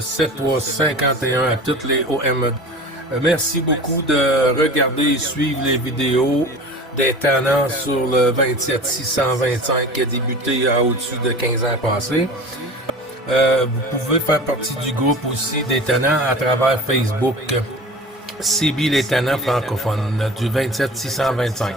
7351 à toutes les OM. Merci beaucoup de regarder et suivre les vidéos des tannants sur le 27625 qui a débuté à au-dessus de 15 ans passés. Vous pouvez faire partie du groupe aussi des tannants à travers Facebook. CB les tannants francophones du 27625.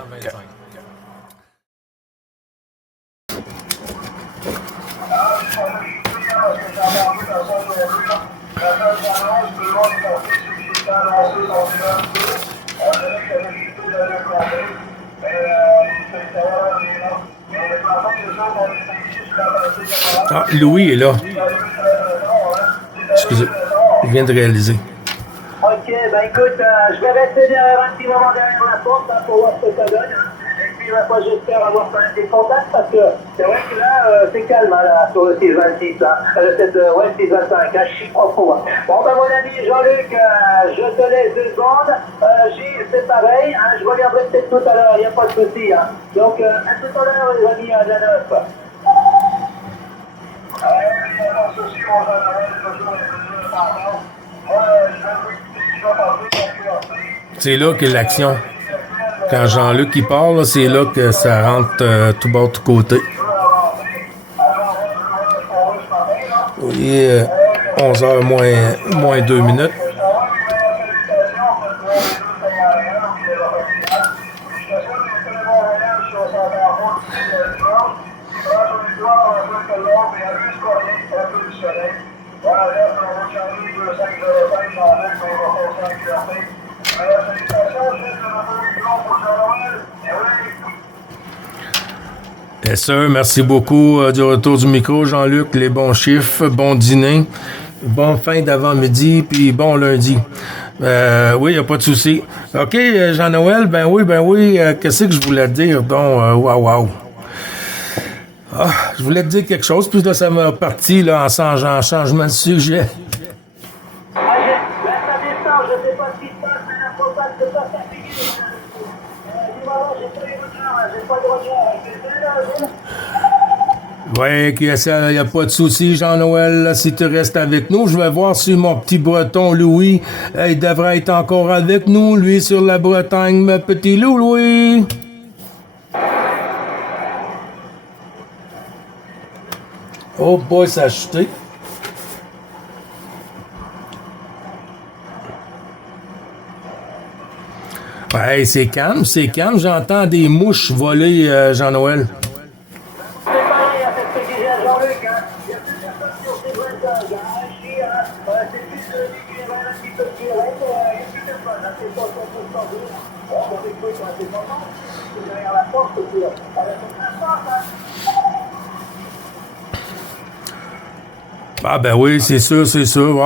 Ah, Louis est là. Excusez, je viens de réaliser. Ok, ben écoute, je vais rester derrière un petit moment derrière la porte hein, pour voir ce que ça donne. Et puis, moi, j'espère avoir quand même des contacts parce que c'est vrai que là, c'est calme hein, là, sur le 626, là. Ouais, 625, là, je suis profond. Hein. Bon, ben, mon ami Jean-Luc, je te laisse 2 secondes. Gilles, c'est pareil, hein, je reviendrai peut-être tout à l'heure, il n'y a pas de souci. Hein. Donc, à tout à l'heure, les amis, à la 9. C'est là que l'action. Quand Jean-Luc il parle, c'est là que ça rentre tout bas, tout côté. Oui, 11h moins 2 minutes. Yes sir, merci beaucoup du retour du micro, Jean-Luc. Les bons chiffres, bon dîner, bon fin d'avant-midi, puis bon lundi. Oui, il n'y a pas de souci. OK, Jean-Noël, ben oui, qu'est-ce que je voulais te dire? Donc, wow. Ah, je voulais te dire quelque chose, puis là, ça m'a parti là, en changement de sujet. Oui, il n'y a pas de souci, Jean-Noël. Si tu restes avec nous, je vais voir si mon petit breton Louis, il devrait être encore avec nous, lui, sur la Bretagne, mon petit Louis. Oh boy, ça a chuté. Ouais, c'est calme. J'entends des mouches voler, Jean-Noël. Ah ben oui, c'est sûr.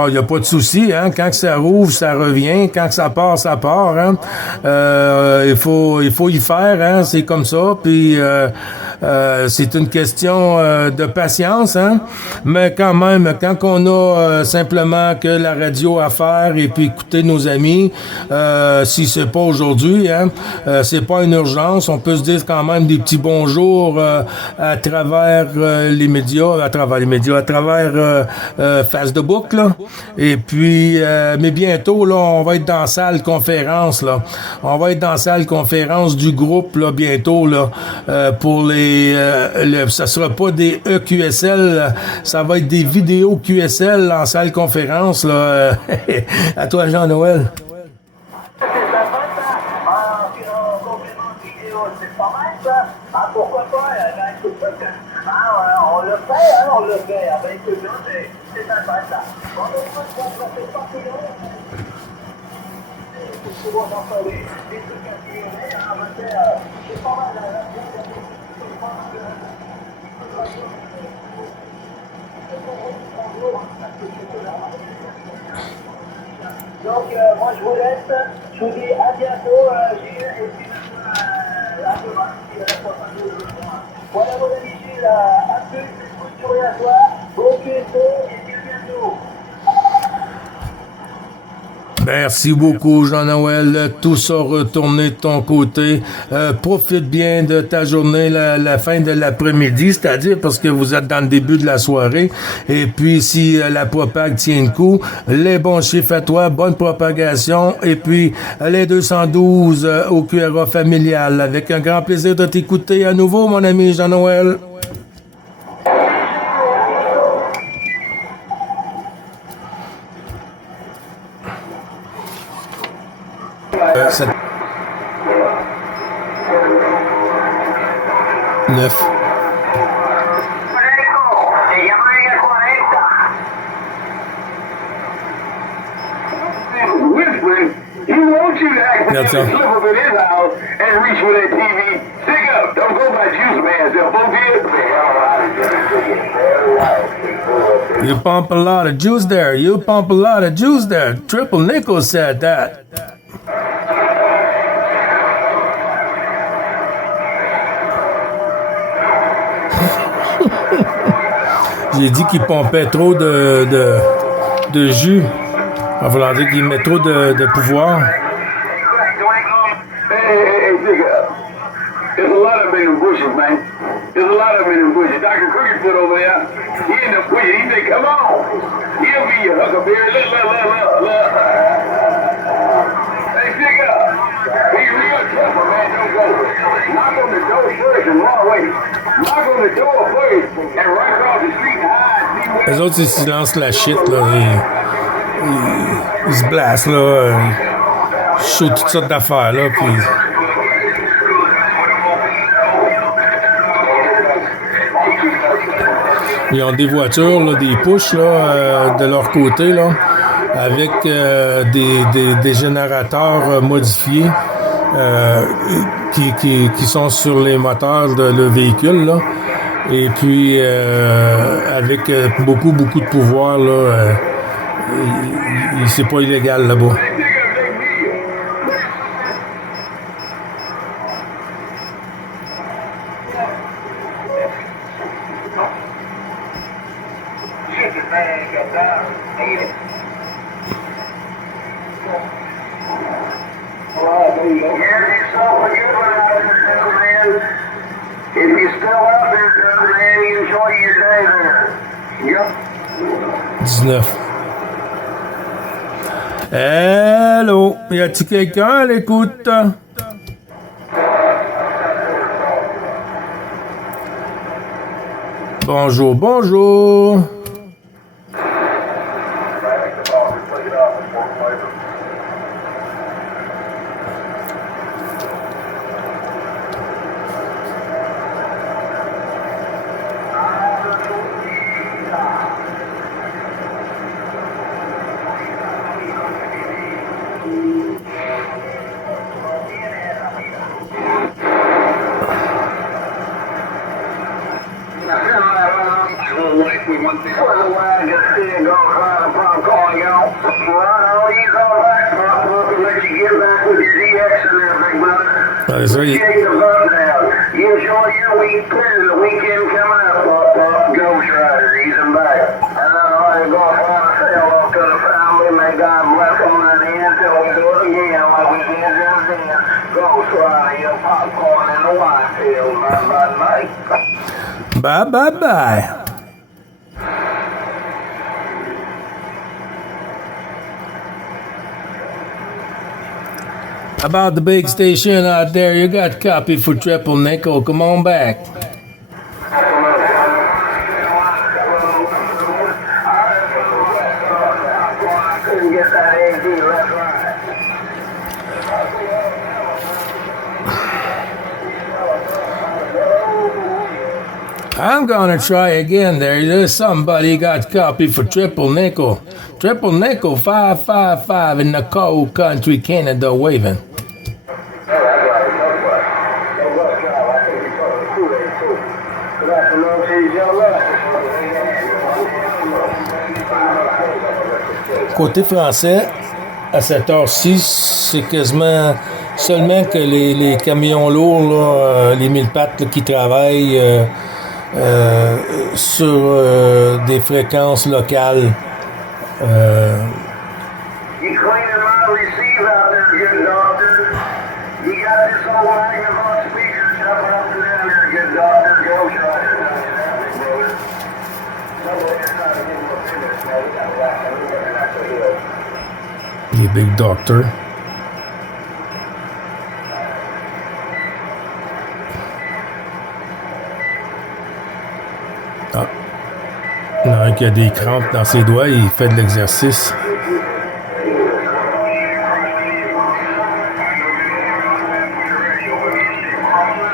Il n'y a pas de souci, hein. Quand ça rouvre, ça revient. Quand ça part, hein. Il faut y faire, hein. C'est comme ça. Puis c'est une question de patience, hein. Mais quand même, quand on a simplement que la radio à faire et puis écouter nos amis, si c'est pas aujourd'hui, hein, c'est pas une urgence. On peut se dire quand même des petits bonjours à travers les médias, à travers Face de Book, là. Et puis, mais bientôt, là, on va être dans la salle conférence, là. On va être dans la salle conférence du groupe, là, bientôt, là, pour ça sera pas des EQSL, ça va être des vidéos QSL en salle conférence, là. À toi, Jean-Noël. Pourquoi pas, on le fait, avec c'est sympa ça. Bon, ça fait pas plus long. Il faut souvent en parler, des trucs à tirer, c'est pas mal, donc, moi je vous laisse, je vous dis à bientôt, Gilles, et puis à demain, si la prochaine jour. Voilà mon ami Gilles, à plus, bonne journée à toi, bon QSO, et puis à bientôt. Merci beaucoup, Jean-Noël. Tout ça retourné de ton côté. Profite bien de ta journée, la fin de l'après-midi, c'est-à-dire parce que vous êtes dans le début de la soirée. Et puis, si la propague tient le coup, les bons chiffres à toi, bonne propagation. Et puis, les 212 au QRA familial. Avec un grand plaisir de t'écouter à nouveau, mon ami Jean-Noël. Neuf. Regarde ça. You pump a lot of juice there. You pump a lot of juice there. Triple Nickel said that. J'ai dit qu'il pompait trop de jus. En voulant dire qu'il met trop de pouvoir. There's a lot of them in the bushes, man. There's a lot of them in the bushes. Dr. Crookerfoot over there, he in the bushes. He said, come on. He'll be your huckleberry. Look. Hey, pick up. Be real careful, man. Don't go. Knock on the door first and run away. Knock on the door first and run across the street and hide. Les autres, ils se lancent la shit, là. Ils se blasent, là. Ils shootent toutes sortes d'affaires, là. Puis... Ils ont des voitures, là, des push là, de leur côté, là, avec des générateurs modifiés qui sont sur les moteurs de le véhicule, là. Et puis, avec beaucoup de pouvoir, là, c'est pas illégal là-bas. Hello, y a-t-il quelqu'un à l'écoute? Bonjour. Bye. About the big station out there, you got copy for Triple Nickel. Come on back. I'm gonna try again there. There's somebody got copy for Triple Nickel. Triple Nickel 555 in the cold country, Canada, waving. Côté français, à cette heure-ci, c'est quasiment seulement que les camions lourds, là, les 1000 pattes là, qui travaillent sur des fréquences locales. receive out there, good doctor. You got this old magnifying speaker jumping up and down there, good doctor. Go try it. The big doctor. Ah. Non, il y a des crampes dans ses doigts, il fait de l'exercice.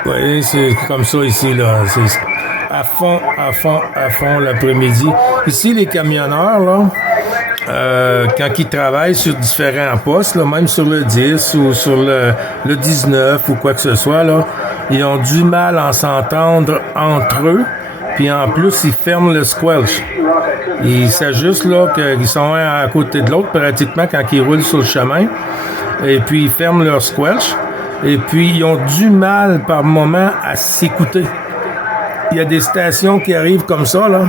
Oui, c'est comme ça ici, là. C'est à fond l'après-midi. Ici, les camionneurs, là, quand ils travaillent sur différents postes, là, même sur le 10 ou sur le 19 ou quoi que ce soit, là, ils ont du mal à s'entendre entre eux. Puis en plus, ils ferment le squelch. Ils s'ajustent là qu'ils sont un à côté de l'autre pratiquement quand ils roulent sur le chemin. Et puis ils ferment leur squelch. Et puis ils ont du mal par moment à s'écouter. Il y a des stations qui arrivent comme ça, là,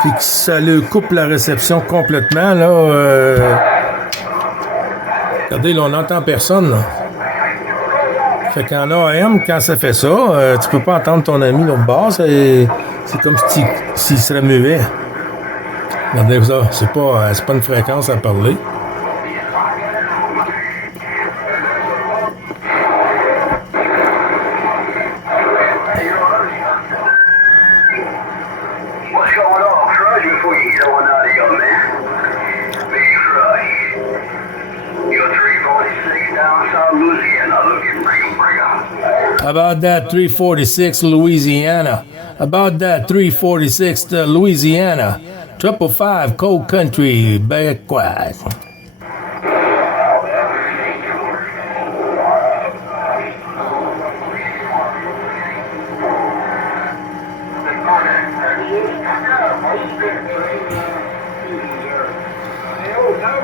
puis que ça leur coupe la réception complètement, là. Regardez, là, on n'entend personne, là. Fait qu'en AM, quand ça fait ça, tu peux pas entendre ton ami l'autre bord, c'est comme s'il serait muet. Regardez ça, c'est pas une fréquence à parler. About that 346 Louisiana. About that 346 Louisiana. 555 Cold Country Backward.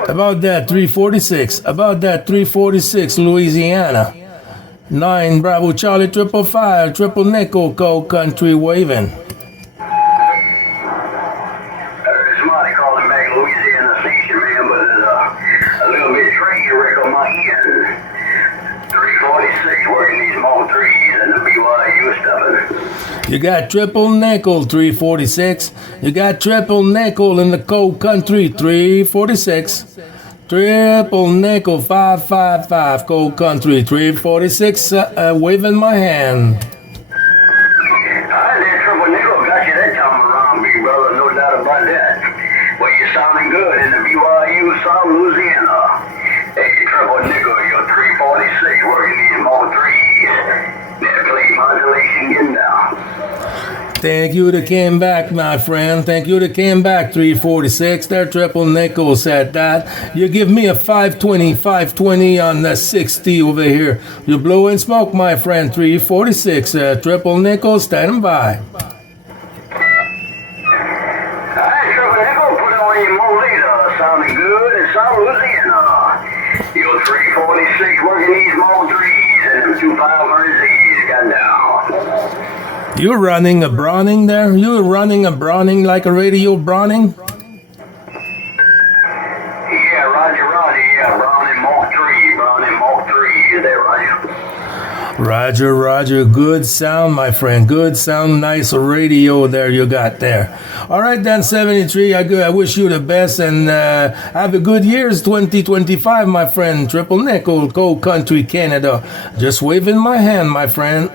About that 346. About that 346 Louisiana. 9 Bravo Charlie 555 Triple Nickel Cold Country waving. Somebody calling back Louisiana station, man, but a little bit train wreck on my end. 346 working these small trees and the BYU stuff. You got Triple Nickel 346. You got Triple Nickel in the Cold Country 346. Triple Nickel 555 Cold Country 346 waving my hand. Hi there, Triple Nickel. Got you that time around, big brother. No doubt about that. Well, you're sounding good in the BYU, South Louisiana. Hey, Triple Nickel, you're 346 working these small trees. That plate modulation getting down. Thank you that came back, my friend. Thank you that came back, 346. There, Triple Nickel said that. You give me a 520 on the 60 over here. You're blowing smoke, my friend, 346. Triple Nickel standing by. Alright, Triple Nickel, put on your Molita. Sounding good in South Louisiana. You're 346 working these small trees and them 2500Zs got down. You're running a Browning there? You're running a Browning like a radio Browning? Yeah, Roger, yeah, Browning Mark 3, is that right? Roger, good sound, my friend, good sound, nice radio there you got there. All right, then, 73, I wish you the best, and have a good year's 2025, my friend. Triple Nickel, Cold Country, Canada. Just waving my hand, my friend.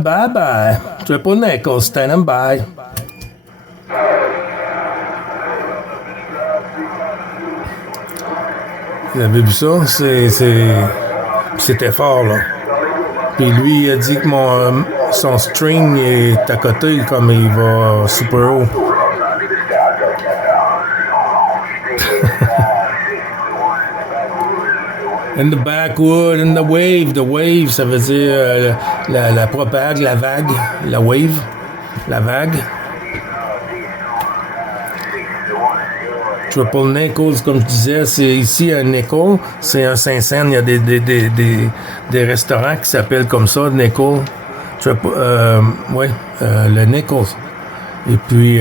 Bye. Triple Nickel standing by. Vous avez vu ça? C'était fort, là. Puis lui, il a dit que son string est à côté, comme il va super haut. In the backwood, in the wave. The wave, ça veut dire la propague, la vague, la wave, la vague. Triple Nickels, comme je disais, c'est ici un nickel, c'est un Saint-Saëns. Il y a des restaurants qui s'appellent comme ça, nickel. Le Nickels. Et puis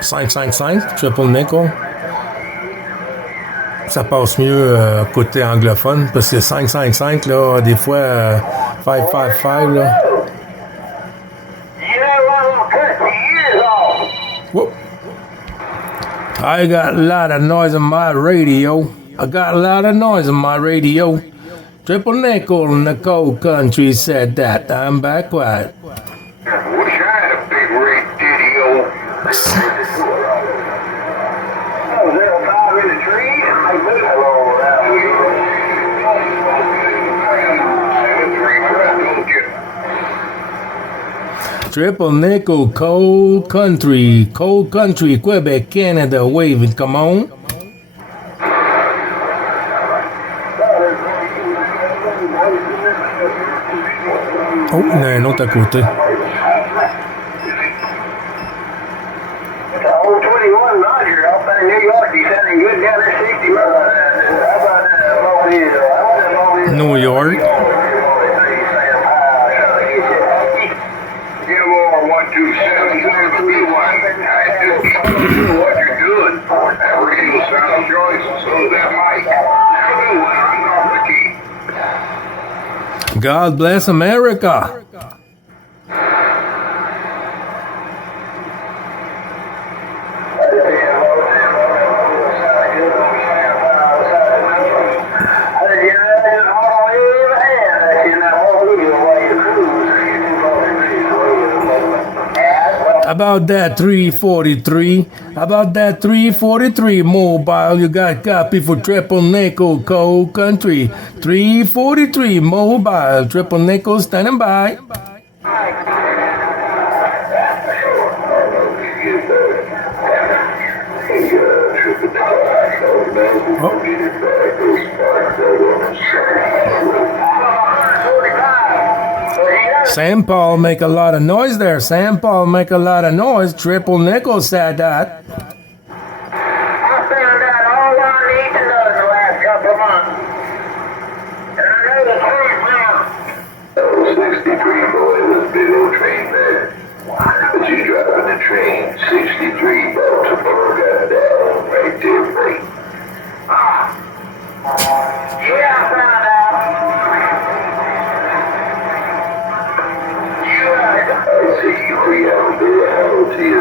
555, Triple Nickel. Ça passe mieux côté anglophone, parce que 555, là, des fois 555, là. Whoop. I got a lot of noise on my radio. Triple Nickel in the cold country said that. I'm back quiet. What kind of big rig video? Oh, there a five in the tree? I move all around here. Triple Nickel, cold country, Quebec, Canada, waving, come on. Oh, il y en a un autre à côté. Old 21 Roger up there in New York, he's sounding good down there 60 miles. New York. Get him over 127, B1. What you're doing. That radio sound choice, so is that mic. Now do one, I'm off the key. God bless America. About that 343 mobile, you got copy for Triple Nickel, cold country. 343 mobile, Triple Nickel standing by. Oh. Sam Paul make a lot of noise there. Triple Nickel said that. I found out all I need to know in the last couple of months. And I know the truth now. 63 boy, this big old train there. But you driving the train, 63 Baltimore got down right there, right? Yeah, I found out.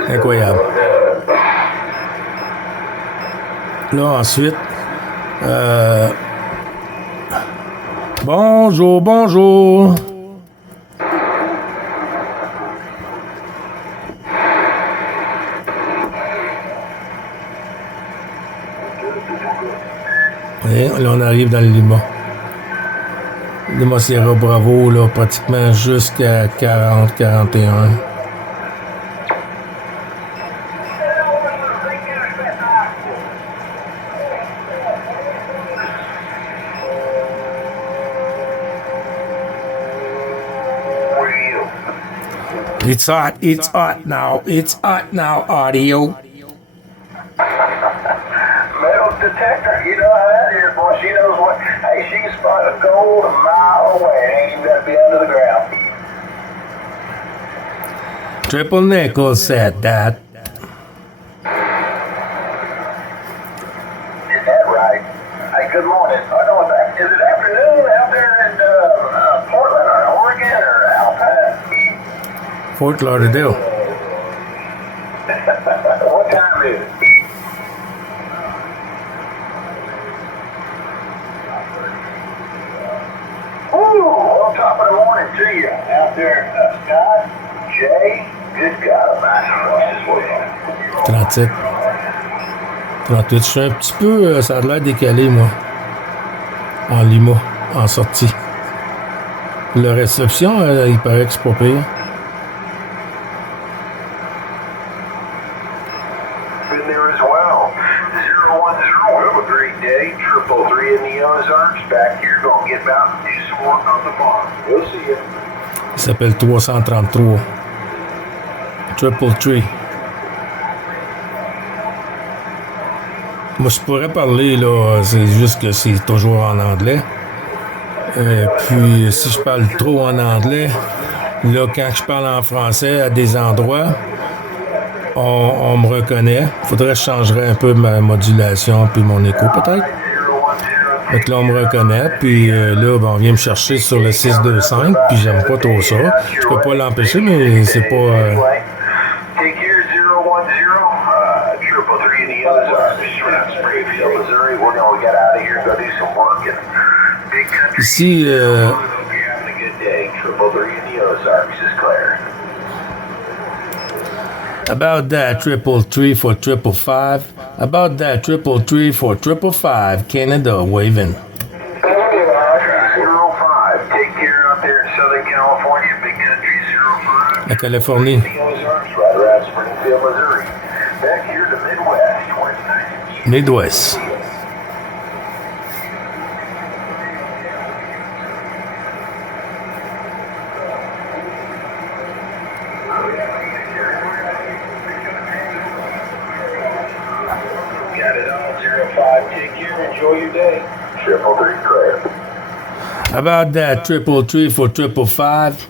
Incroyable. Là, ensuite, bonjour. Et là, on arrive dans le Lima. Lima Sierra Bravo, là, pratiquement jusqu'à 40-41. It's hot now, audio. Metal detector, you know how that is, boy. She knows what. Hey, she can spot a gold a mile away. It ain't even got to be under the ground. Triple Nickel said that. Is that right? Hey, good morning. Oh, no, is it afternoon out there in Portland or Oregon or Alpine? Fort Lauderdale. What time is it? Well, top of the morning to you out there, Scott, Jay. Good God, I'm nice. 37. 38. Je suis un petit peu... ça a l'air décalé, moi. En Lima, en sortie. La réception, il paraît que c'est pas pire. Been there as well. 010, have a great day. 333 in the Ozarks. Back here, gonna get out and do some work on the farm. We'll see you. Il s'appelle 333. Triple Tree. Moi, je pourrais parler, là, c'est juste que c'est toujours en anglais. Puis, si je parle trop en anglais, là, quand je parle en français à des endroits, on me reconnaît. Faudrait que je changerais un peu ma modulation puis mon écho, peut-être. Donc là, on me reconnaît, puis là, ben, on vient me chercher sur le 625, puis j'aime pas trop ça. Je peux pas l'empêcher, mais c'est pas... Take care 010, triple three in the Ozarks, from Springfield, Missouri. We're gonna get out of here and go do some work in big country. Ici, Hope you're having a good day. Triple three in the Ozarks is clear. about that 333 for 555. About that 333 for 555. Canada waving. 05, take care out there in Southern California, big country 05. La Californie. The Ozarks, right around Springfield, Missouri. Back here to Midwest, 29. Midwest. Got it all, 05, take care, enjoy your day. Triple three, clear. About that 333 for 555.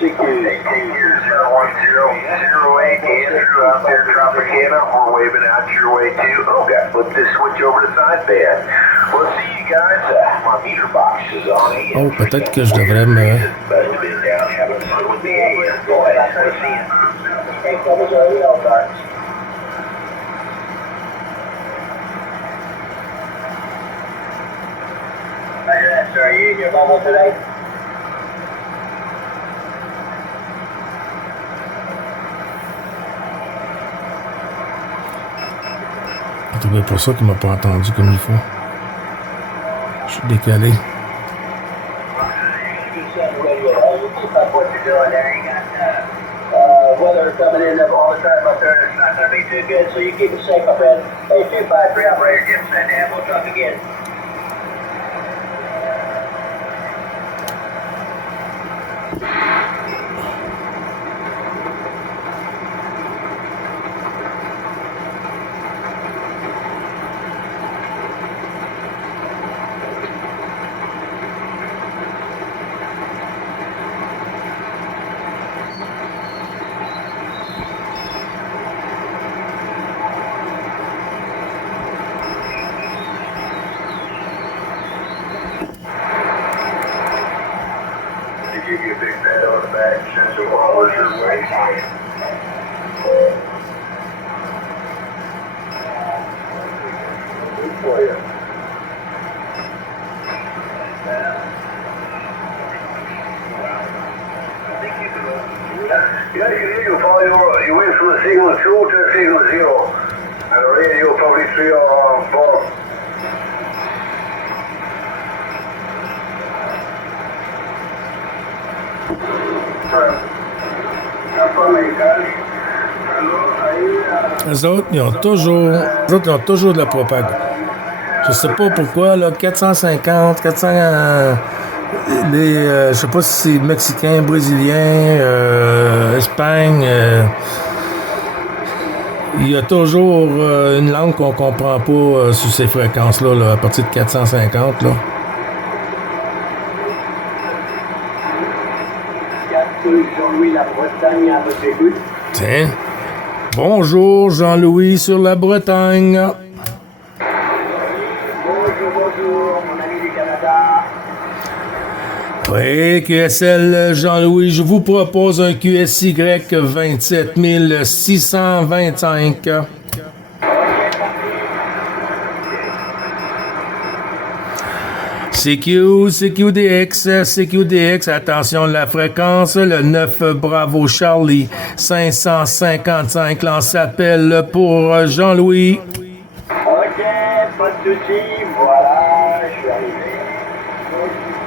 Take care, 01008, Andrew out there, Tropicana. We're waving out your way too. Oh, got flip this switch over to sideband. We'll see you guys. My meter box is on it. Oh, peut-être que je devrais me... Best been down having fun with the AM. Go ahead, we'll see you. Take over the Ozarks. Roger that, sir. Are you in your bubble today? C'est bien pour ça qu'il m'a pas entendu comme il faut. Je suis décalé. You keep up what you're doing there. You got weather coming in all the time up there. It's not going to be too good, so you keep it safe up there. Hey, 253 operator, Jim said that. We'll talk again. To give you a big pat on the back, since the wall was your way. Good for you. Yeah, you can hear you, Paul. You went from a signal 2 to a signal 0. And the radio probably 3 or 4. Les autres, ils ont toujours de la propagande. Je sais pas pourquoi, là, 450, 400... je sais pas si c'est mexicain, brésilien, Espagne... il y a toujours une langue qu'on comprend pas sur ces fréquences-là, là, à partir de 450, là. Jean-Louis La Bretagne à votre écoute. Tiens. Bonjour, Jean-Louis sur la Bretagne. Bonjour, mon ami du Canada. Oui, QSL Jean-Louis, je vous propose un QSY 27 625. CQDX, attention, la fréquence, le 9 Bravo Charlie, 555, l'on s'appelle pour Jean-Louis. Ok, pas de soucis, voilà, je suis arrivé.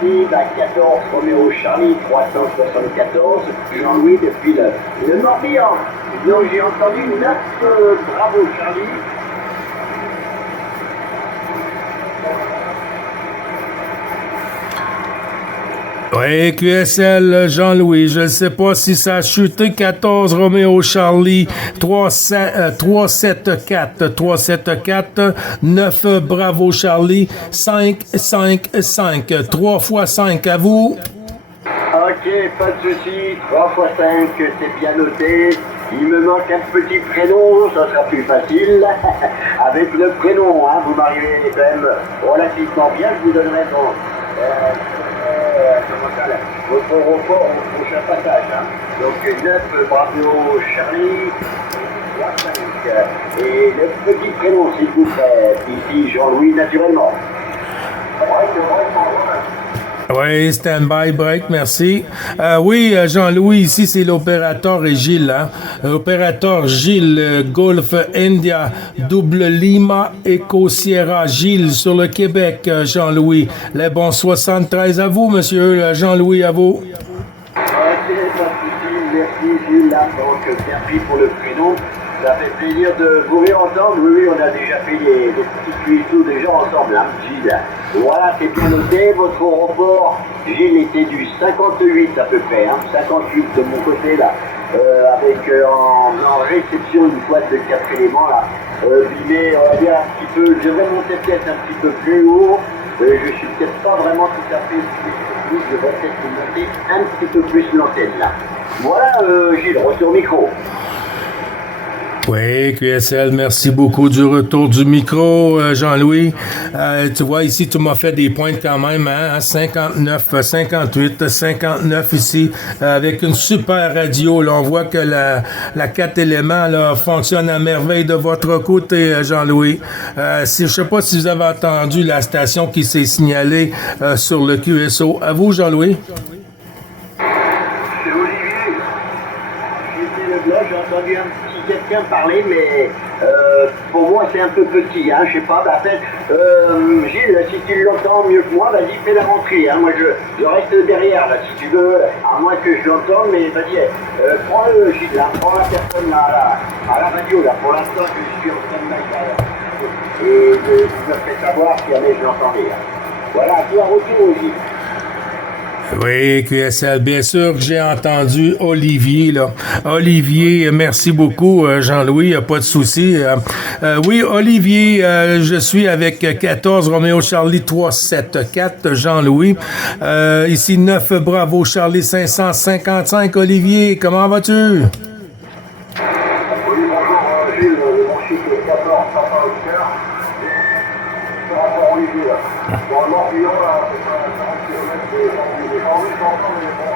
Ici, à 14, Roméo Charlie, 374, Jean-Louis depuis le Morbihan. Donc j'ai entendu 9 Bravo Charlie. Oui, Oui, QSL, Jean-Louis, je ne sais pas si ça a chuté. 14 Roméo Charlie, 374, 9 Bravo Charlie, 5, 3 fois 5 à vous. Ok, pas de souci, 3 fois 5, c'est bien noté. Il me manque un petit prénom, ça sera plus facile. Avec le prénom, hein, vous m'arrivez quand même relativement bien, je vous donnerai votre report au prochain passage. Hein. Donc 9, Bravo Charlie, 3, 5. Et le petit prénom, s'il vous plaît, ici Jean-Louis, naturellement. Oui, stand-by break, merci. Oui, Jean-Louis, ici, c'est l'opérateur et Gilles. Hein? L'opérateur Gilles, Golf India, double Lima, Eco Sierra, Gilles, sur le Québec, Jean-Louis. Les bons 73 à vous, monsieur Jean-Louis, à vous. Ok, pas de souci, merci Gilles. Donc, merci pour le prénom. Ça fait plaisir de vous réentendre. Oui, on a déjà fait des petits cuisseaux déjà ensemble, hein, Gilles. Voilà, c'est bien noté. Votre report, Gilles, était du 58 à peu près, hein, 58 de mon côté là, avec en réception une boîte de 4 éléments là. Mais on va dire un petit peu, je vais monter peut-être un petit peu plus haut. Je suis peut-être pas vraiment tout à fait plus, je vais peut-être monter un petit peu plus l'antenne là. Voilà, Gilles, retour micro. Oui, QSL, merci beaucoup du retour du micro, Jean-Louis. Tu vois, ici, tu m'as fait des pointes quand même, hein, 59, 58, 59 ici, avec une super radio. Là, on voit que la 4 éléments là, fonctionne à merveille de votre côté, Jean-Louis. Je sais pas si vous avez entendu la station qui s'est signalée sur le QSO. À vous, Jean-Louis. C'est Olivier. J'ai le blog, j'ai entendu quelqu'un parler, mais pour moi c'est un peu petit, hein, je sais pas, en fait, Gilles, si tu l'entends mieux que moi, vas-y, fais la rentrée, hein, moi je reste derrière, là, si tu veux, à moins que je l'entende, mais vas-y, prends-le, Gilles, hein, prends la personne là, à la radio, là, pour l'instant, je suis en train de mettre, et je me fais savoir si jamais je l'entendais, là. Voilà, tu as retour, Gilles. Oui, QSL, bien sûr que j'ai entendu Olivier, là. Olivier, merci beaucoup, Jean-Louis, pas de souci. Oui, Olivier, je suis avec 14 Roméo Charlie 374, Jean-Louis. Ici 9 Bravo Charlie 555, Olivier, comment vas-tu? Oui, bonjour, Gilles, mon chiffre est 14, papa au cœur, et par rapport à Olivier, là. Bon, le Morbihan, là, c'est pas 40 km des gens, oui, j'entends, mais bon.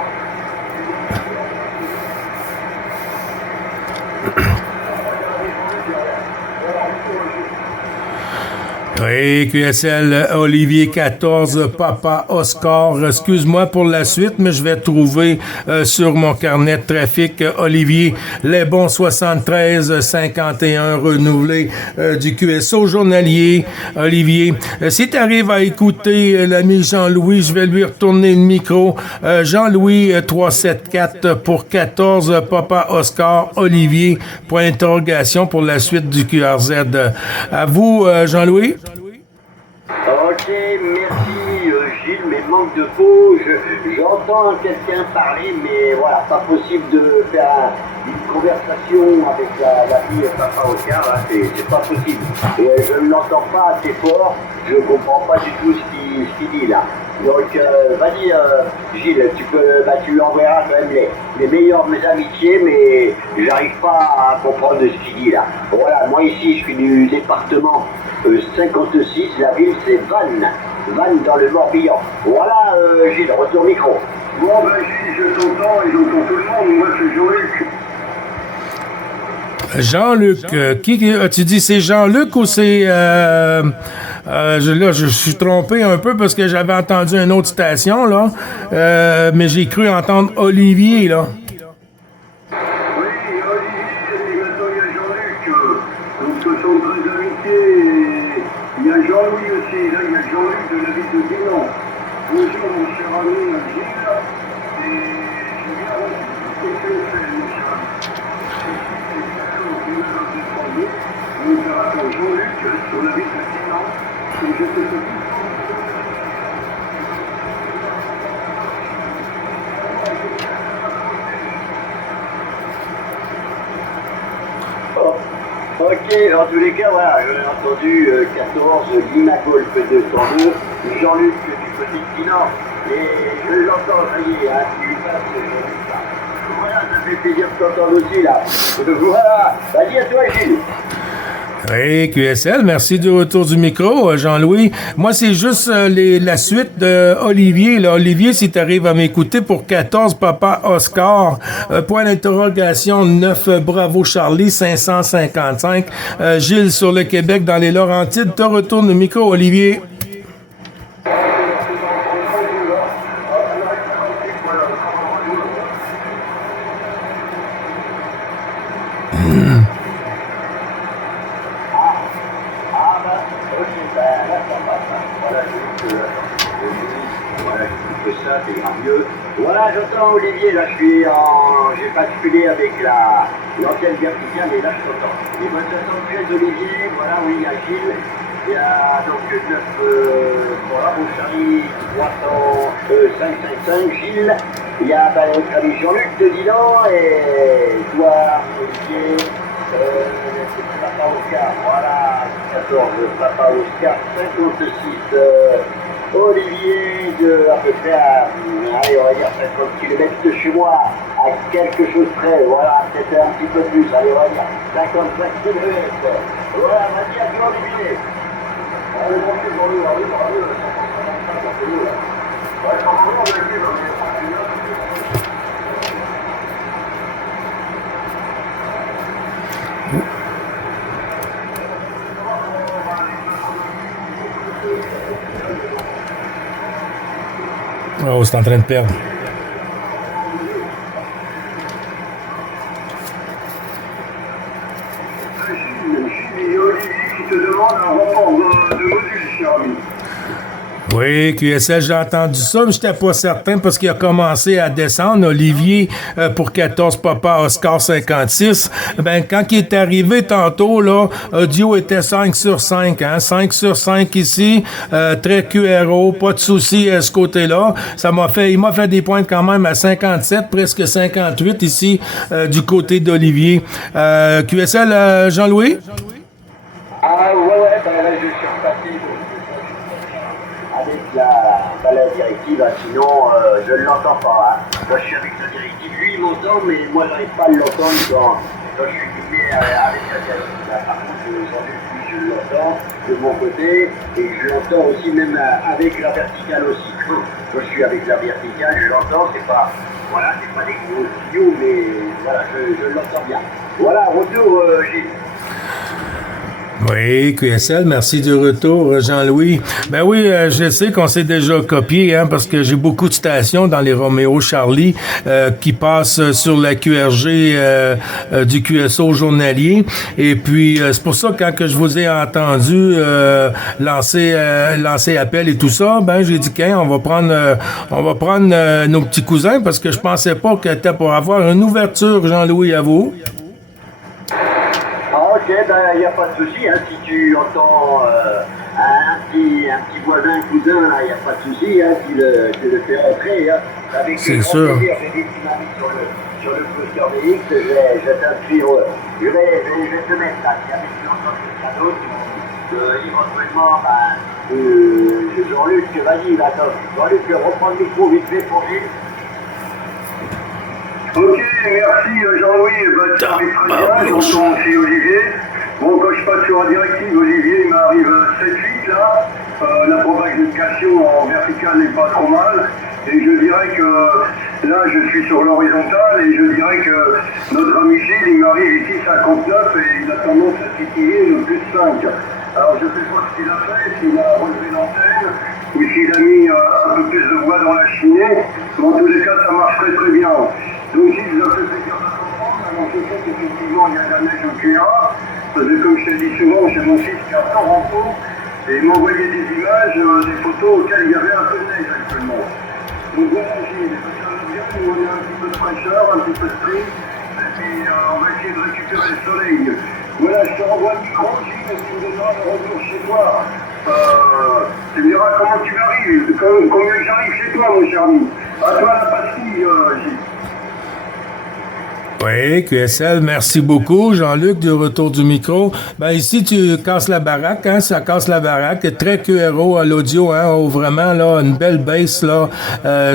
Oui, QSL, Olivier 14, Papa Oscar. Excuse-moi pour la suite, mais je vais trouver sur mon carnet de trafic, Olivier, les bons 73, 51 renouvelés du QSO journalier. Olivier, si tu arrives à écouter l'ami Jean-Louis, je vais lui retourner le micro. Jean-Louis 374 pour 14, Papa Oscar, Olivier, point d'interrogation pour la suite du QRZ. À vous, Jean-Louis. Ok, merci Gilles, mais manque de peau, j'entends quelqu'un parler, mais voilà, pas possible de faire une conversation avec la fille Papa Oscar, hein, c'est pas possible. Et je ne l'entends pas assez fort, je comprends pas du tout ce qu'il dit là. Donc vas-y Gilles, tu enverras quand même les meilleures de mes amitiés, mais j'arrive pas à comprendre ce qu'il dit là. Voilà, moi ici je suis du département 56, la ville c'est Vannes dans le Morbihan. Voilà Gilles, retour micro. Bon ben Gilles, je t'entends et j'entends tout le monde, moi c'est Jean-Luc. Jean-Luc, qui tu dis c'est Jean-Luc ou c'est là je suis trompé un peu parce que j'avais entendu une autre station là, mais j'ai cru entendre Olivier là. Oui, Olivier, et maintenant il y a Jean-Luc, donc ce sont deux amitiés, et il y a Jean-Louis aussi, là il y a Jean-Luc de la ville de Dinan. Bonjour mon cher ami Gilles, et j'ai bien reçu ce que tu fais mon cher ami. L'opérateur Jean-Luc sur la ville de Dinan, et je te dis. Ok, en tous les cas, voilà, j'en ai entendu 14, Lima Golf 202, Jean-Luc du Petit Pinan, et je l'entends, ça y est, hein, tu passes, Jean-Luc, là. Voilà, ça fait plaisir de t'entendre aussi, là. Voilà, vas-y à toi, Gilles. Oui, QSL, merci du retour du micro, Jean-Louis. Moi, c'est juste la suite de Olivier. Là. Olivier, si tu arrives à m'écouter pour 14, Papa Oscar, point d'interrogation 9, Bravo Charlie, 555. Gilles sur le Québec dans les Laurentides. Te retourne le micro, Olivier. Voilà, j'entends Olivier, là j'ai basculé avec l'antenne verticale et là je t'entends. Et ben 73 Olivier, voilà, oui, il y a Gilles, il y a donc 9, Bravo Charlie, 555, Gilles, il y a notre ami Jean-Luc de Dinan et toi, Olivier, Papa Oscar, voilà, 14, Papa Oscar, 56, Olivier de à peu près allez, on va dire 50 km de chez moi, à quelque chose près, voilà, peut-être un petit peu plus, allez, on va dire 55 km. Voilà, vas-y à toi, Olivier. Allez, montez dans le, allez, Oh, c'est en train de perdre. Gilles et Olivier qui te demandent un rapport de module, cher ami. Oui, QSL, j'ai entendu ça, mais j'étais pas certain parce qu'il a commencé à descendre, Olivier, pour 14 Papa Oscar 56. Ben, quand il est arrivé tantôt, là, audio était 5 sur 5, hein, 5 sur 5 ici, très QRO, pas de souci à ce côté-là. Il m'a fait des points quand même à 57, presque 58 ici, du côté d'Olivier. QSL, Jean-Louis? Ah ouais, ben là je suis reparti avec la directive, hein, sinon je ne l'entends pas. Hein. Moi je suis avec la directive, lui il m'entend, mais moi j'arrive pas à l'entendre quand je suis filmé avec la directive. Là, par contre, Jean-Luc, lui je l'entends de mon côté, et je l'entends aussi même avec la verticale aussi. Moi je suis avec la verticale, je l'entends, c'est pas des gros tuyaux, mais voilà, je l'entends bien. Voilà, retour Gilles. Oui, QSL, merci du retour, Jean-Louis. Ben oui, je sais qu'on s'est déjà copié, hein, parce que j'ai beaucoup de stations dans les Roméo Charlie qui passent sur la QRG du QSO journalier. Et puis, c'est pour ça, quand que je vous ai entendu lancer appel et tout ça, ben j'ai dit qu'on va prendre nos petits cousins, parce que je pensais pas que c'était pour avoir une ouverture, Jean-Louis, à vous. Ok, ben il n'y a pas de souci, hein, si tu entends un petit voisin, cousin, il n'y a pas de souci, hein, tu le fais rentrer. Hein, avec c'est grand sûr. plaisir, j'ai des dynamiques sur le booster VX, je vais t'inscrire, je vais te mettre là, si avec l'ensemble quelqu'un d'autre, éventuellement, Jean-Luc, vas-y, attends, Jean-Luc, reprends le micro vite fait pour Gilles. Ok, merci Jean-Louis, ça arrive très bien, j'entends aussi Olivier. Bon, quand je passe sur la directive, Olivier, il m'arrive 7-8 là. La propagation en verticale n'est pas trop mal. Et je dirais que là, je suis sur l'horizontale et je dirais que notre ami Gilles, il m'arrive ici 59 et il a tendance à titiller le plus 5. Alors je ne sais pas ce qu'il a fait, s'il a relevé l'antenne ou s'il a mis un peu plus de voix dans la chinée. Mais en tous les cas, ça marche très très bien. Donc Gilles, ça fait plaisir de comprendre. Alors je sais qu'effectivement, il y a de la neige au QA. Parce que comme je te dis souvent, c'est mon fils qui est à Toronto. Et il m'a envoyé des images, des photos auxquelles il y avait un peu de neige actuellement. Donc voilà Gilles, ça veut dire qu'on a un petit peu de fraîcheur, un petit peu de prix. Et puis on va essayer de récupérer le soleil. Voilà, je te renvoie le micro, Gilles, et tu me donneras le retour chez toi. Tu me diras comment tu m'arrives, combien j'arrive chez toi, mon cher ami. À toi la pastille, Gilles. Oui, QSL, merci beaucoup. Jean-Luc, du retour du micro. Ben ici, tu casses la baraque, hein, ça casse la baraque. Très QRO à l'audio, hein, vraiment, là, une belle bass, là,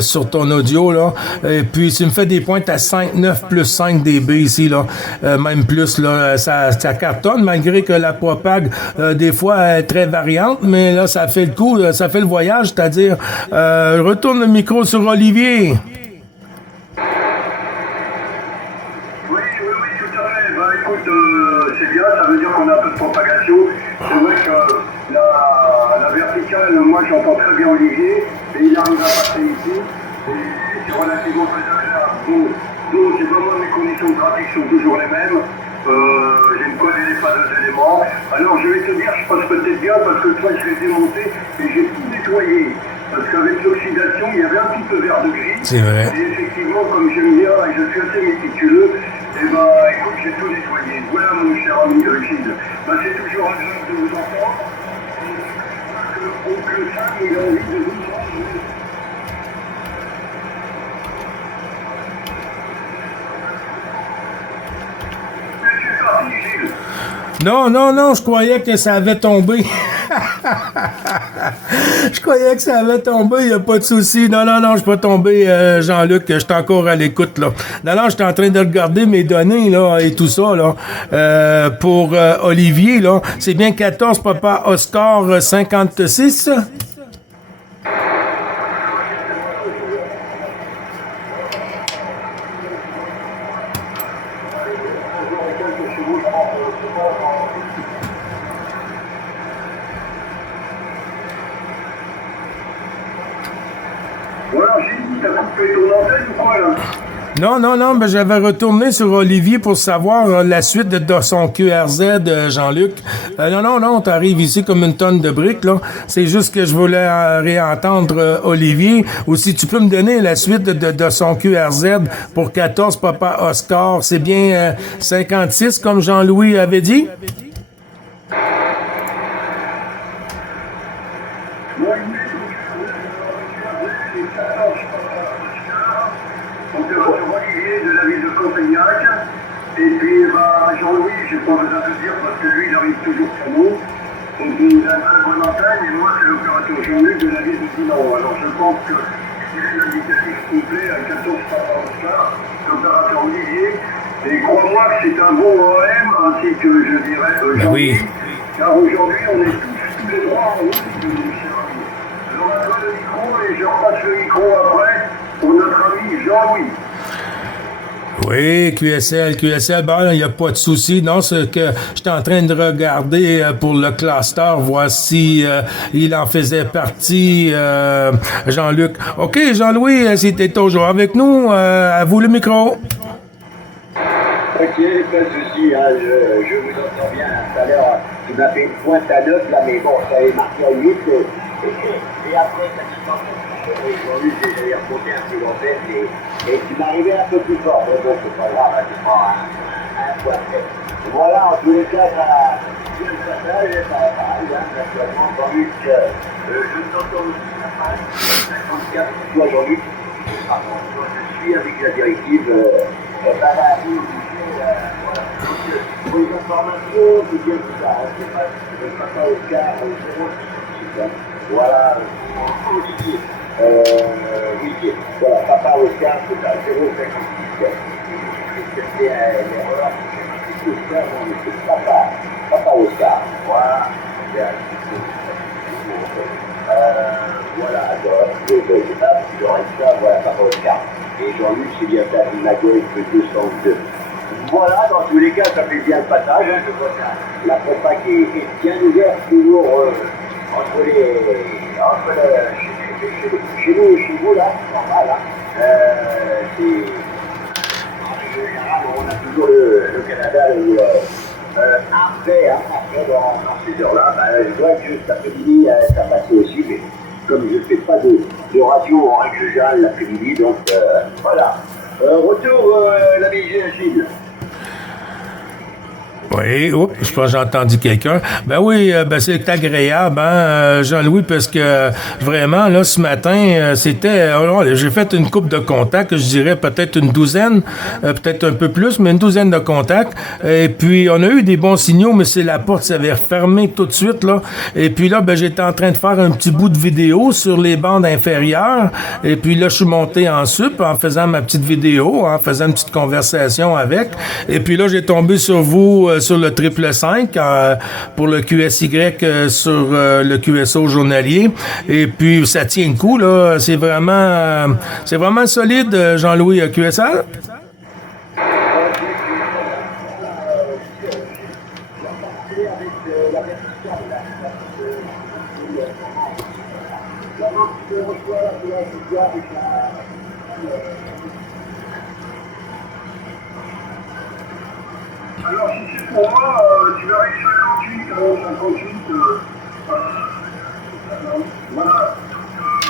sur ton audio, là. Et puis, tu me fais des pointes à 5, 9 plus 5 dB ici, là. Même plus, là, ça cartonne, malgré que la propague, des fois, est très variante, mais là, ça fait le coup, ça fait le voyage, c'est-à-dire, retourne le micro sur Olivier. C'est bien, ça veut dire qu'on a un peu de propagation. C'est vrai que la verticale, moi j'entends très bien Olivier, et il arrive à passer ici, et c'est relativement très agréable. Donc c'est vraiment mes conditions de trafic sont toujours les mêmes. J'ai une collée des panneaux d'éléments. Alors je vais te dire, je passe peut-être bien parce que toi je l'ai démonté et j'ai tout nettoyé. Parce qu'avec l'oxydation, il y avait un petit peu vert de gris. C'est vrai. Et effectivement, comme j'aime bien et je suis assez méticuleux, eh ben, écoute, j'ai tout nettoyé. Voilà, mon cher ami Gilles. Ben, c'est toujours agréable de vous entendre. Et oncle Sam, il a envie de vous entendre. C'est parti, Gilles. Non, je croyais que ça avait tombé. Je croyais que ça avait tombé, il n'y a pas de souci. Non, je suis pas tombé, Jean-Luc, je suis encore à l'écoute, là. Non, je suis en train de regarder mes données, là, et tout ça, là. Pour Olivier, là, c'est bien 14 Papa Oscar 56, ça? Voilà, Gilles, t'as coupé ton antenne ou quoi, là? Non, mais j'avais retourné sur Olivier pour savoir la suite de son QRZ, Jean-Luc. Non, t'arrives ici comme une tonne de briques, là. C'est juste que je voulais réentendre Olivier. Ou si tu peux me donner la suite de son QRZ pour 14 Papa Oscar. C'est bien 56, comme Jean-Louis avait dit? Et puis, Jean-Louis, je n'ai pas besoin de dire parce que lui, il arrive toujours très bon. Et puis, il a une très bonne antenne. Et moi, c'est l'opérateur Jean-Luc de la ville de Dinan. Alors, je pense que il est l'indicatif complet à 14 Papa Oscar, l'opérateur Olivier. Et crois-moi que c'est un bon OM, ainsi que, je dirais, Jean-Louis. Oui. Car aujourd'hui, on est tous les droits en haut de cher ami. Alors, on a le micro et je repasse le micro après pour notre ami Jean-Louis. Oui, QSL, ben, il n'y a pas de souci. Non, c'est que j'étais en train de regarder pour le cluster, voir si il en faisait partie, Jean-Luc. OK, Jean-Louis, si t'es toujours avec nous, à vous le micro. Ok, pas de souci, hein, je vous entends bien. Tout à l'heure, tu m'as fait une pointe à 9, là, mais bon, ça avait marqué à 8. Et après, ça dit pas aujourd'hui, j'allais remonter un peu l'antenne et tu m'arrivais un peu plus fort. Mais bon, c'est pas grave, c'est pas un point fait. Voilà, en tous les cas, ça bien le passage, ça arrive, hein, naturellement, Jean-Luc, je t'entends aussi, ça passe, 54, toi, Jean-Luc. Par contre, moi, je suis avec la directive, voilà. Donc, pour les informations, c'est bien tout ça. C'est pas le Papa Oscar 0, voilà, Olivier. Olivier. Voilà, Papa Oscar, c'est à 0,56. C'était l'erreur. C'est Oscar, non, mais c'est Papa Oscar. Voilà. Voilà, c'est pas le reste, voilà, Papa Oscar. Et Jean-Luc, c'est bien ça, il m'a donné 202. Voilà, dans tous les cas, ça fait bien le passage. Hein, je vois que la propague est bien ouverte toujours chez nous et chez vous, là, c'est normal. Hein. En général, on a toujours le Canada après dans ces heures-là. Je vois que cet après-midi, ça passait aussi, mais comme je ne fais pas de radio en règle générale l'après-midi, donc voilà. Retour, l'ami Gilles. Oui, oups, je pense que j'ai entendu quelqu'un. Ben oui, ben c'est agréable, hein, Jean-Louis, parce que vraiment, là, ce matin, j'ai fait une couple de contacts, je dirais peut-être une douzaine, peut-être un peu plus, mais une douzaine de contacts. Et puis, on a eu des bons signaux, mais c'est la porte s'avait refermée tout de suite, là. Et puis là, ben, j'étais en train de faire un petit bout de vidéo sur les bandes inférieures. Et puis là, je suis monté en sup en faisant ma petite vidéo, en faisant une petite conversation avec. Et puis là, j'ai tombé sur vous, sur le 555 pour le QSY sur le QSO journalier. Et puis, ça tient le coup, là. C'est vraiment solide, Jean-Louis QSL. Alors, si c'est pour moi, tu verrais 58, 58. Voilà.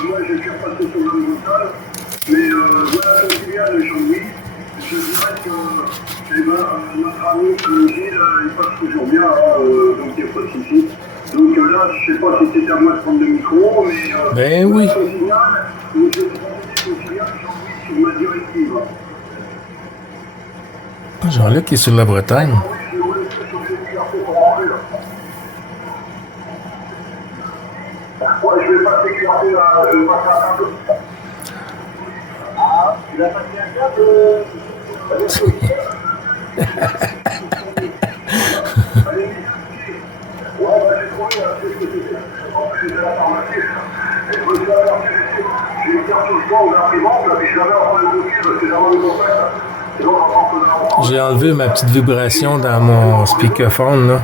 Moi, je suis repassé sur le local. Mais voilà, comme tu viens de Jean-Louis, je dirais que notre ami Gilles, il passe toujours bien, donc il n'y a pas de souci. Donc là, je ne sais pas si c'était à moi de prendre le micro, mais ben oui. Au final, je vais transmettre au signal Jean-Louis sur ma directive. Jean-Luc est sur la Bretagne. Ouais, je vais pas t'éclater là, je vais passer un peu. Ah, tu vas passer un câble Allez, ouais, bah j'ai trouvé, c'est ce que c'était. J'étais à la pharmacie, et je me suis aperçu, j'ai une carte au choix ou l'imprimante, mais je l'avais en train de bloquer parce que j'avais le contact. J'ai enlevé ma petite vibration dans mon speakerphone, là.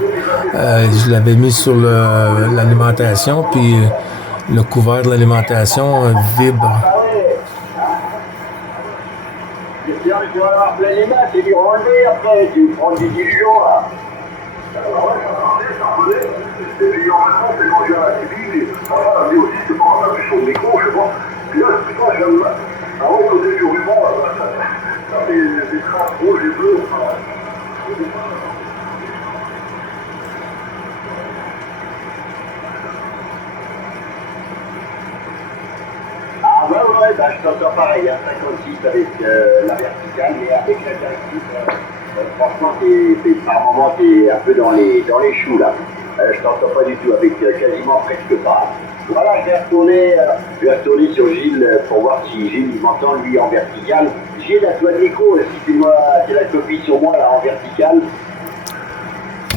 Je l'avais mis sur l'alimentation, puis le couvert de l'alimentation vibre. Tu vas avoir plein les mains, c'est du renlever après, tu prends des dilutions là. Et puis en même temps, c'est manger à la TV, voilà, mais aussi c'est pas un peu chaud au micro, je sais pas. Puis là, c'est pas, j'aime. Ah ouais, côté du ruban, ça fait des traces rouges et bleues. Ah ouais, bah je t'entends pareil, hein, 56 avec la verticale, mais avec la directive, franchement, par moment, t'es un peu dans les choux là. Je t'entends pas du tout avec quasiment presque pas. Voilà, je vais retourner sur Gilles pour voir si Gilles il m'entend lui en vertical. Gilles, à toi de l'écho, si t'es la copie sur moi là en vertical.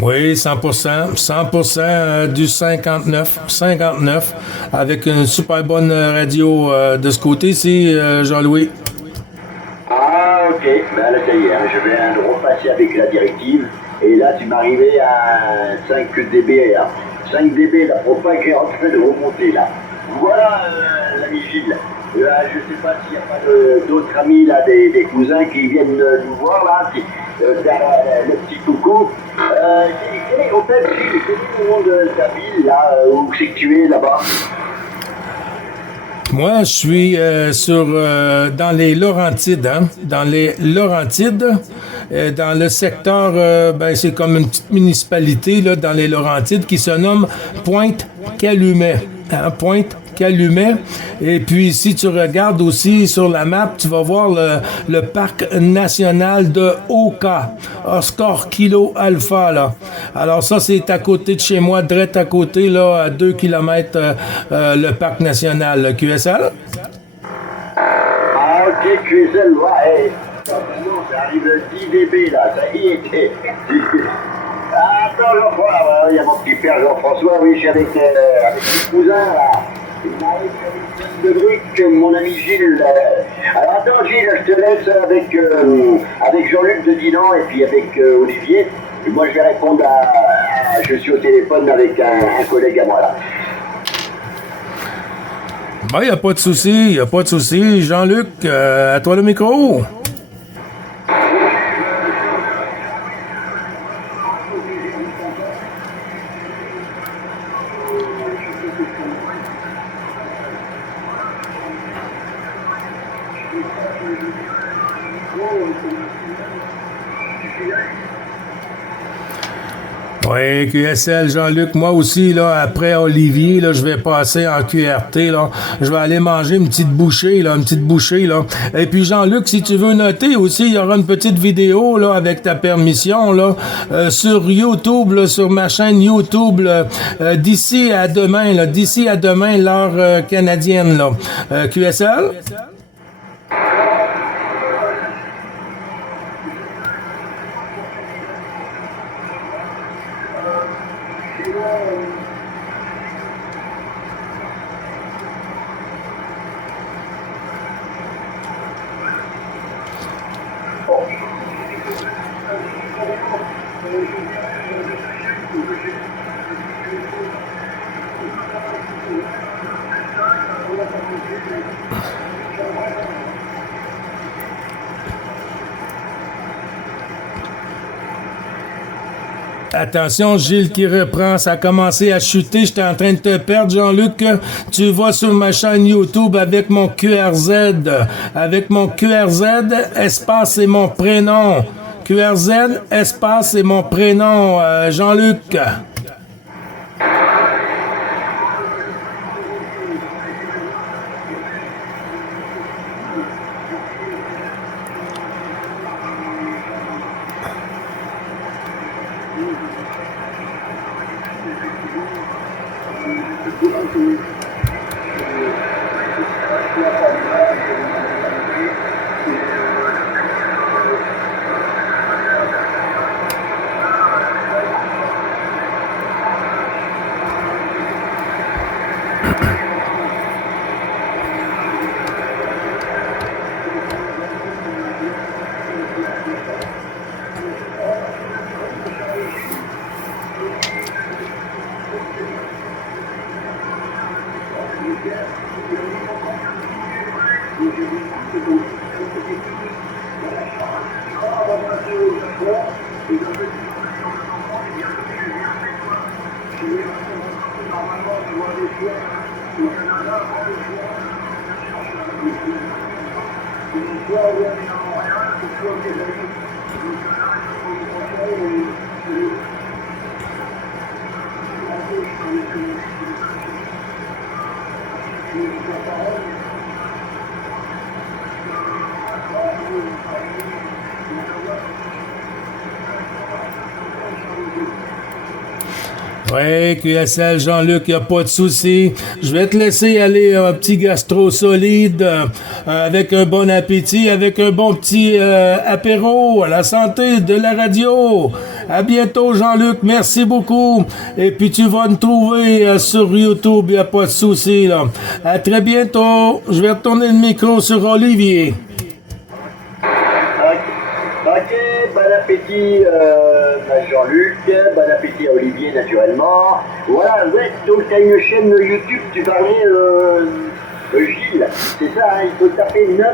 Oui, 100% du 59, avec une super bonne radio de ce côté-ci, Jean-Louis. Ah, ok, ben là, ça y est, je viens de repasser avec la directive, et là, tu m'arrivais à 5 dB, là. 5 dB, la propague est en train de remonter, là. Voilà, l'ami Gilles. Je ne sais pas s'il n'y a pas d'autres amis, là, des cousins qui viennent nous voir, là, faire le petit coucou. Quel est, au fait, Gilles, quel est le nom de ta ville, là, où c'est que tu es, là-bas? Moi, je suis dans les Laurentides, hein? Dans les Laurentides, dans le secteur, c'est comme une petite municipalité là, dans les Laurentides qui se nomme Pointe-Calumet. Hein? Pointe-Calumet. Et puis, si tu regardes aussi sur la map, tu vas voir le parc national de Oka, Oscar Kilo Alpha, là. Alors ça, c'est à côté de chez moi, direct à côté, là, à 2 km, le parc national, le QSL. Ah, ok, QSL, ouais. Ça arrive à 10 dB, là, ça y est. Ah, attends, Jean-François, il y a mon petit père Jean-François, oui, je suis avec mes cousins, là. Il m'arrive avec de briques, mon ami Gilles. Alors attends, Gilles, je te laisse avec Jean-Luc de Dinan et puis avec Olivier. Et moi, je vais répondre je suis au téléphone avec un collègue à moi, là. Ben, il n'y a pas de souci. Jean-Luc, à toi le micro. Oui, QSL, Jean-Luc, moi aussi, là, après Olivier, là, je vais passer en QRT, là. Je vais aller manger une petite bouchée, là. Et puis, Jean-Luc, si tu veux noter aussi, il y aura une petite vidéo, là, avec ta permission, là, sur YouTube, là, sur ma chaîne YouTube, là, d'ici à demain, l'heure canadienne, là. QSL? Attention, Gilles qui reprend, ça a commencé à chuter, j'étais en train de te perdre, Jean-Luc. Tu vas sur ma chaîne YouTube avec mon QRZ, espace et mon prénom. QRZ, espace et mon prénom, Jean-Luc. Oui, QSL, Jean-Luc, il n'y a pas de souci. Je vais te laisser aller un petit gastro solide avec un bon appétit, avec un bon petit apéro à la santé de la radio. À bientôt, Jean-Luc. Merci beaucoup. Et puis, tu vas me trouver sur YouTube, il n'y a pas de souci, là. À très bientôt. Je vais retourner le micro sur Olivier. Ok, bon appétit Jean-Luc, bon appétit à Olivier naturellement. Voilà, ouais, donc tu as une chaîne YouTube, tu parlais Gilles, c'est ça, hein, il faut taper 9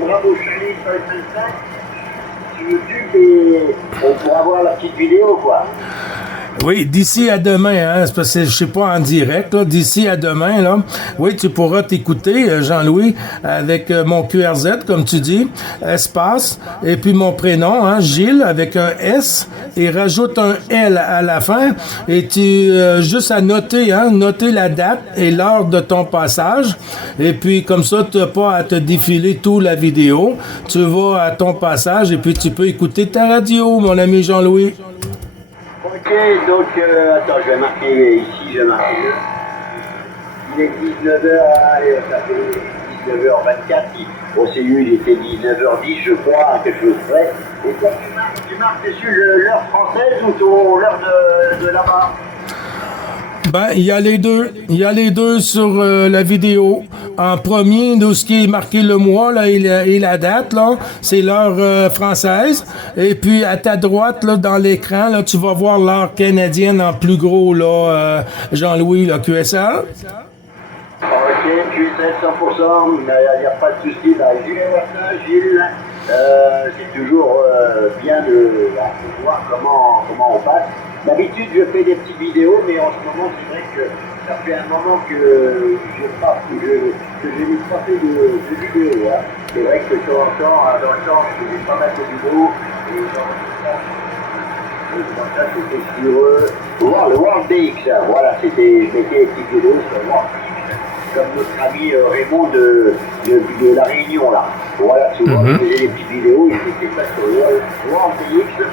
Bravo Charlie 555 sur YouTube et on pourra voir la petite vidéo quoi. Oui, d'ici à demain, hein, c'est parce que je sais pas en direct, là, d'ici à demain, là, oui, tu pourras t'écouter, Jean-Louis, avec mon QRZ, comme tu dis, espace, et puis mon prénom, hein, Gilles, avec un S, et rajoute un L à la fin, et tu, juste à noter, hein, noter la date et l'heure de ton passage, et puis comme ça, tu n'as pas à te défiler toute la vidéo, tu vas à ton passage, et puis tu peux écouter ta radio, mon ami Jean-Louis. Ok, donc, attends, je vais marquer ici, je vais marquer il est 19h, allez, ça fait 19h24, bon, c'est lui, il était 19h10, je crois, quelque chose près. Et toi, tu marques dessus l'heure française ou l'heure de là-bas? Ben, il y a les deux sur la vidéo. En premier, de ce qui est marqué le mois là et la date là, c'est l'heure française. Et puis à ta droite là dans l'écran là, tu vas voir l'heure canadienne en plus gros là, Jean-Louis là, QSL. Ok, QSL 100%, il n'y a pas de souci. Là, Gilles, c'est toujours bien de voir comment on passe. D'habitude, je fais des petites vidéos, mais en ce moment, c'est vrai que ça fait un moment que je n'ai pas fait de vidéos. Hein. C'est vrai que de temps en temps, dans le temps, je fais pas mal de vidéos. Et Ça, c'était sur le World DX. Voilà, c'était, je mettais les petites vidéos sur le World DX. Comme notre ami Raymond de La Réunion, là. Voilà, souvent, je faisais des petites vidéos, il mettait ça sur le World DX,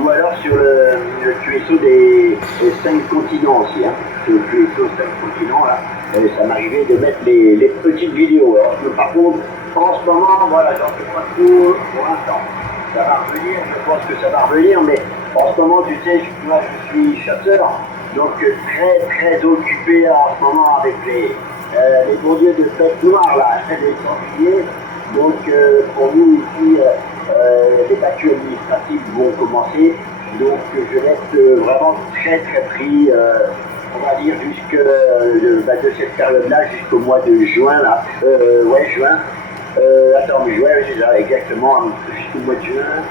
ou alors sur le QSO des 5 continents aussi, hein. Sur le QSO 5 continents, là. Ça m'arrivait de mettre les petites vidéos. Alors, par contre, en ce moment, voilà, j'en fais pas trop pour l'instant. Ça va revenir, je pense que ça va revenir, mais en ce moment, tu sais, je suis chasseur, donc très très occupé en ce moment avec les bons dieux de fête noire, là, les sangliers. Donc pour nous ici, les battues administratives vont commencer, donc je reste vraiment très très pris, on va dire de cette période-là jusqu'au mois de juin, là, juin. Attends, mais ouais, c'est ça, exactement, jusqu'au mois de juin,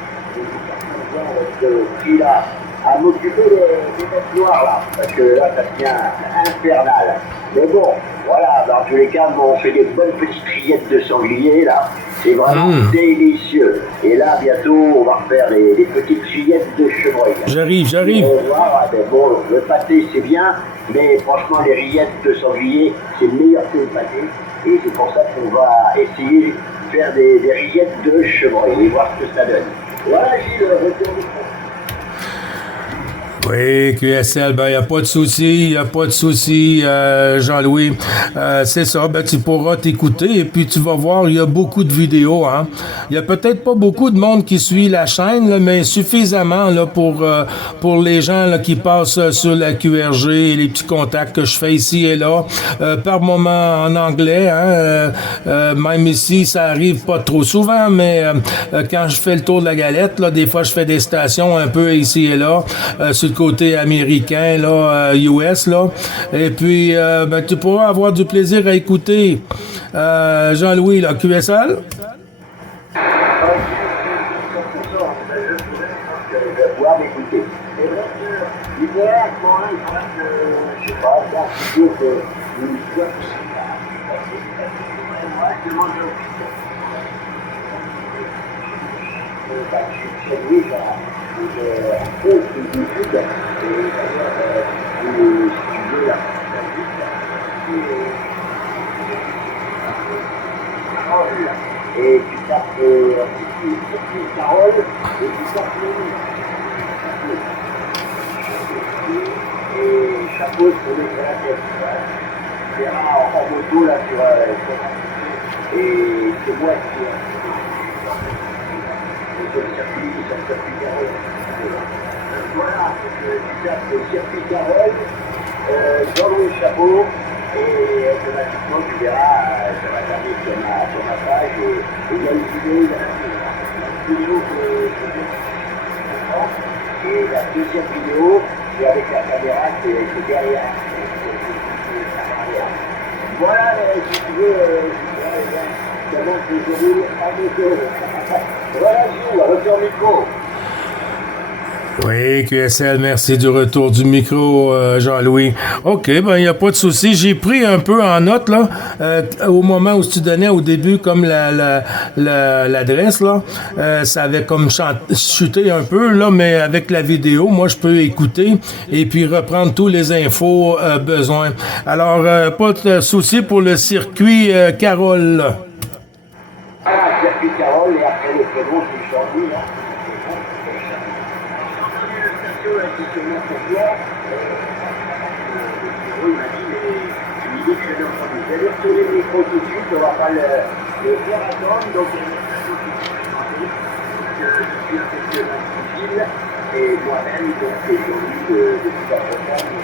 on va être pris là, à m'occuper des bêtes noires là, parce que là, ça devient infernal. Mais bon, voilà, dans tous les cas, on fait des bonnes petites rillettes de sanglier là, c'est vraiment délicieux. Et là, bientôt, on va refaire des petites rillettes de chevreuil. J'arrive. Voilà, ben bon, le pâté, c'est bien, mais franchement, les rillettes de sanglier, c'est meilleur que le pâté. Et c'est pour ça qu'on va essayer de faire des rillettes de chevreuil et voir ce que ça donne. Voilà, Gilles, retour du fond. Oui, QSL, ben, il n'y a pas de souci, Jean-Louis. C'est ça, ben, tu pourras t'écouter et puis tu vas voir, il y a beaucoup de vidéos, hein. Il y a peut-être pas beaucoup de monde qui suit la chaîne, là, mais suffisamment, là, pour les gens, là, qui passent sur la QRG et les petits contacts que je fais ici et là, par moment en anglais, hein, même ici, ça arrive pas trop souvent, mais, quand je fais le tour de la galette, là, des fois, je fais des stations un peu ici et là, sur le côté américain, là, US, là. Et puis, ben, tu pourras avoir du plaisir à écouter Jean-Louis, là, QSL. Et tu tapes Carole et tu tapes et chapeau pour les tête. Tu verras en moto là sur et c'est moi qui sur le circuit Carole. Voilà, tu tapes le circuit Carole, Jean-Louis Chapeau. Et automatiquement, tu verras, ça va t'arriver sur ma page. Et il y a une vidéo, et la deuxième vidéo, c'est avec la caméra, c'est derrière. Voilà, si tu veux, comment se déroule en moto. Voilà, Gilles, retour micro. Oui, QSL, merci du retour du micro, Jean-Louis. OK, ben, il n'y a pas de souci. J'ai pris un peu en note, là, au moment où tu donnais au début, comme l'adresse, là, ça avait comme chuté un peu, là, mais avec la vidéo, moi, je peux écouter et puis reprendre tous les infos besoin. Alors, pas de souci pour le circuit Carole. Voilà, circuit Carole, et après le prénom, c'est Jean-Louis, là. Je vais lui retourner le micro tout de suite, on va pas le faire attendre, donc il y a une station qui s'est présentée, je suis un questionnaire civil, et moi-même, donc c'est Jean-Louis de toute la Bretagne.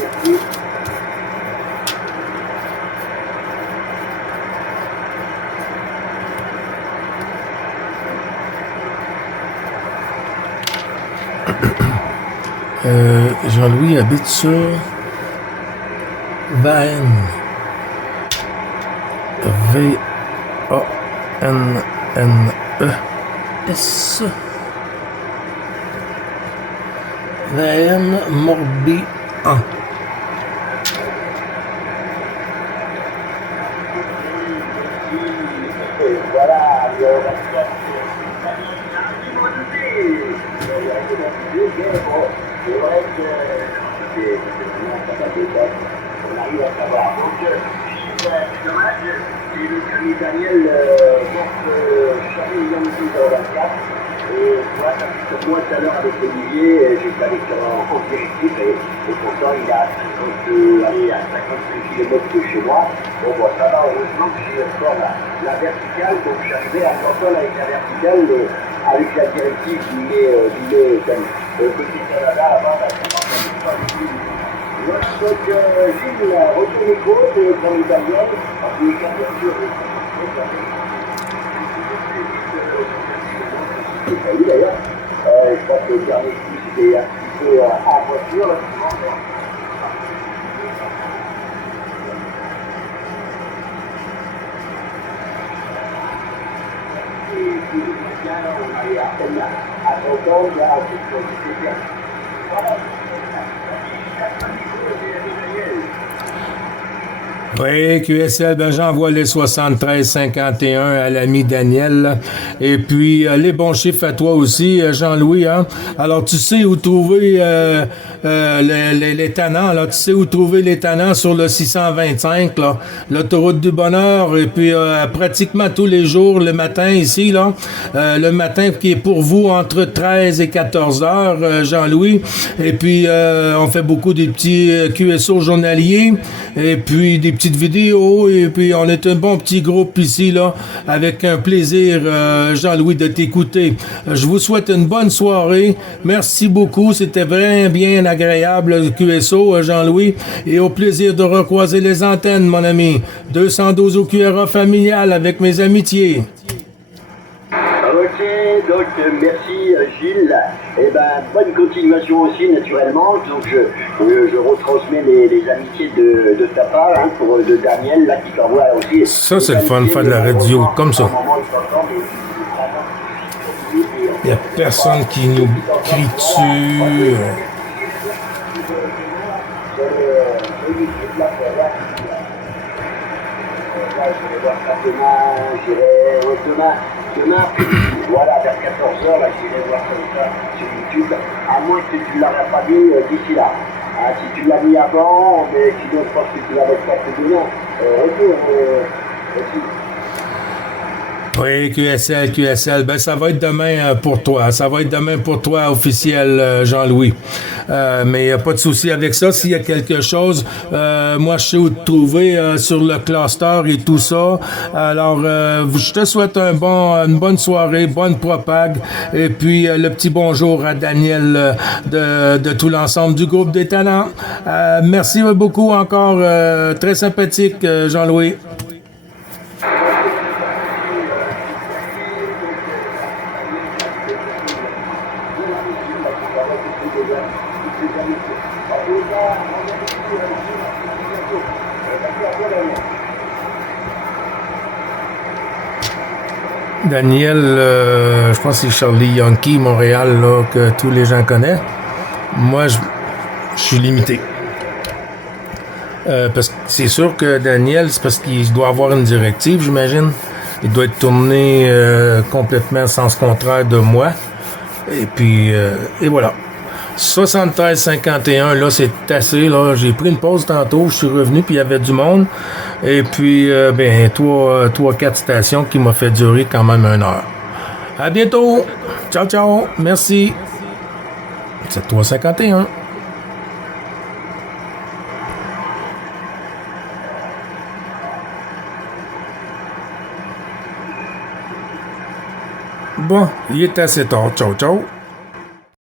Merci. Jean-Louis habite sur Vaenne. V-A-N-N-E-S. Vaenne, Morbihan. C'est vrai que c'est maintenant pas mal de temps. On arrive à savoir. Donc, c'est dommage, j'ai vu que l'ami Daniel porte Charlie Yankee dans 24. Et moi, ça fait comme moi tout à l'heure avec Olivier, j'ai pas les en directif et pourtant il a 55 km de chez moi. Bon, ça va, heureusement que j'ai encore la verticale, donc j'arrivais à l'entendre avec la verticale, avec la directive du côté Canada avant la voilà, donc Gilles, retour micro, c'est pour les Daniel, en tous les cas, bien sûr, salut d'ailleurs. Je pense que le dernier coup c'était un petit peu en voiture là, souvent. Et puis on avait à peine à s'entendre, là, c'était bien. Voilà. Oui, QSL, ben j'envoie les 73-51 à l'ami Daniel. Et puis, les bons chiffres à toi aussi, Jean-Louis. Hein? Alors, tu sais où trouver les tannants. Là. Tu sais où trouver les tannants sur le 625, là, l'autoroute du bonheur. Et puis, pratiquement tous les jours, le matin ici, là, le matin qui est pour vous entre 13 et 14 heures, Jean-Louis. Et puis, on fait beaucoup des petits QSO journaliers. Et puis, des petites vidéos, et puis on est un bon petit groupe ici, là, avec un plaisir, Jean-Louis, de t'écouter. Je vous souhaite une bonne soirée. Merci beaucoup. C'était vraiment bien agréable, le QSO, Jean-Louis, et au plaisir de recroiser les antennes, mon ami. 212 au QRA familial avec mes amitiés. Ok, donc merci Gilles. Et ben bonne continuation aussi naturellement. Donc je retransmets les amitiés de ta part hein, pour de Daniel là qui t'envoie aussi. Ça c'est le fun de faire de la radio comme ça. Il n'y a personne qui nous crie dessus. Demain, voilà, vers 14h, là, j'irai voir comme ça sur YouTube, à moins que tu ne l'aurais pas mis d'ici là. Hein, si tu l'as mis avant, mais sinon je pense que tu l'as pas fait demain. Retour aussi. Oui, QSL, ben ça va être demain pour toi. Ça va être demain pour toi, officiel, Jean-Louis. Mais il n'y a pas de souci avec ça. S'il y a quelque chose, moi, je sais où te trouver sur le cluster et tout ça. Alors, je te souhaite une bonne soirée, bonne propague. Et puis, le petit bonjour à Daniel de tout l'ensemble du groupe des talents. Merci beaucoup encore. Très sympathique, Jean-Louis. Daniel, je pense que c'est Charlie Yankee, Montréal, là, que tous les gens connaissent. Moi, je suis limité. Parce que c'est sûr que Daniel, c'est parce qu'il doit avoir une directive, j'imagine. Il doit être tourné complètement sens contraire de moi. Et puis, et voilà. 73-51, là, c'est assez, là. J'ai pris une pause tantôt, je suis revenu, puis il y avait du monde. Et puis, 3-4 stations qui m'ont fait durer quand même 1 heure. À bientôt! Ciao, ciao! Merci! C'est 3-51. Bon, il est assez tard. Ciao, ciao!